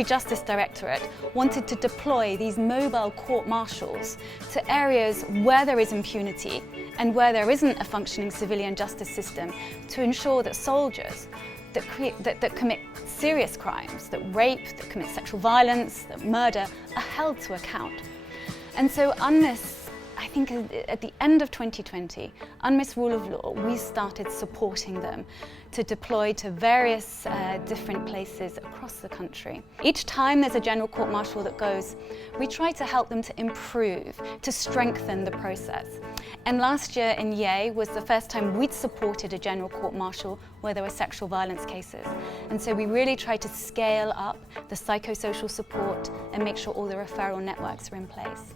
Military Justice Directorate wanted to deploy these mobile court martials to areas where there is impunity and where there isn't a functioning civilian justice system to ensure that soldiers that commit serious crimes, that rape, that commit sexual violence, that murder, are held to account. And so UNMISS, I think at the end of 2020, UNMISS Rule of Law, we started supporting them to deploy to various different places across the country. Each time there's a general court martial that goes, we try to help them to improve, to strengthen the process. And last year in Yei was the first time we'd supported a general court martial where there were sexual violence cases. And so we really tried to scale up the psychosocial support and make sure all the referral networks are in place.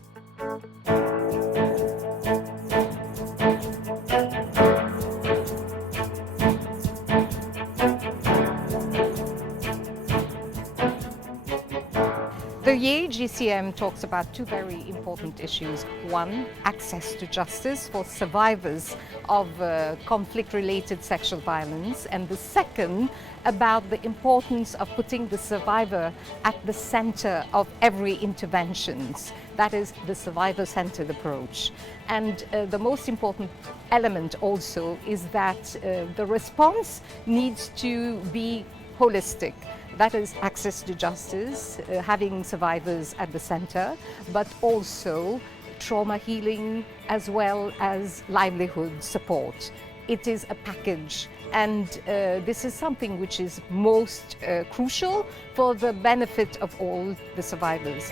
The Yei GCM talks about two very important issues. One, access to justice for survivors of conflict-related sexual violence, and the second, about the importance of putting the survivor at the center of every intervention. That is the survivor-centered approach. And the most important element also is that the response needs to be holistic. That is access to justice, having survivors at the center, but also trauma healing as well as livelihood support. It is a package, and this is something which is most crucial for the benefit of all the survivors.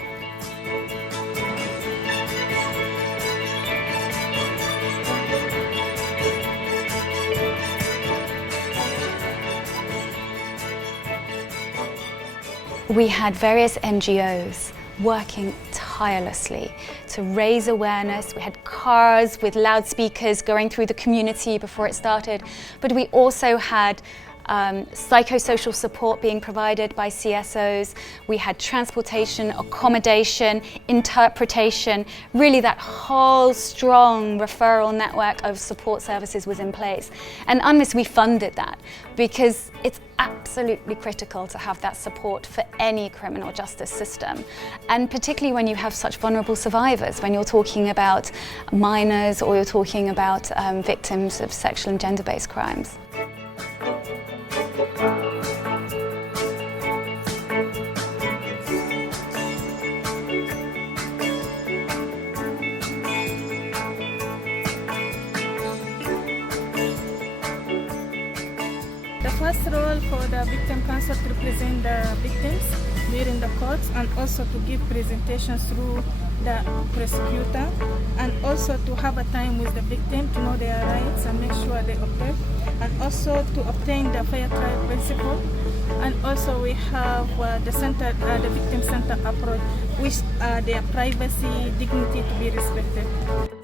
We had various NGOs working tirelessly to raise awareness. We had cars with loudspeakers going through the community before it started, but we also had psychosocial support being provided by CSOs. We had transportation, accommodation, interpretation. Really that whole strong referral network of support services was in place. And UNMISS, we funded that because it's absolutely critical to have that support for any criminal justice system. And particularly when you have such vulnerable survivors, when you're talking about minors or you're talking about victims of sexual and gender-based crimes. The first role for the victim counsel to represent the victims during the courts, and also to give presentations through the prosecutor, and also to have a time with the victim to know their rights and make sure they obey, and also to obtain the fair trial principle. And also we have the victim center approach, which their privacy, dignity to be respected.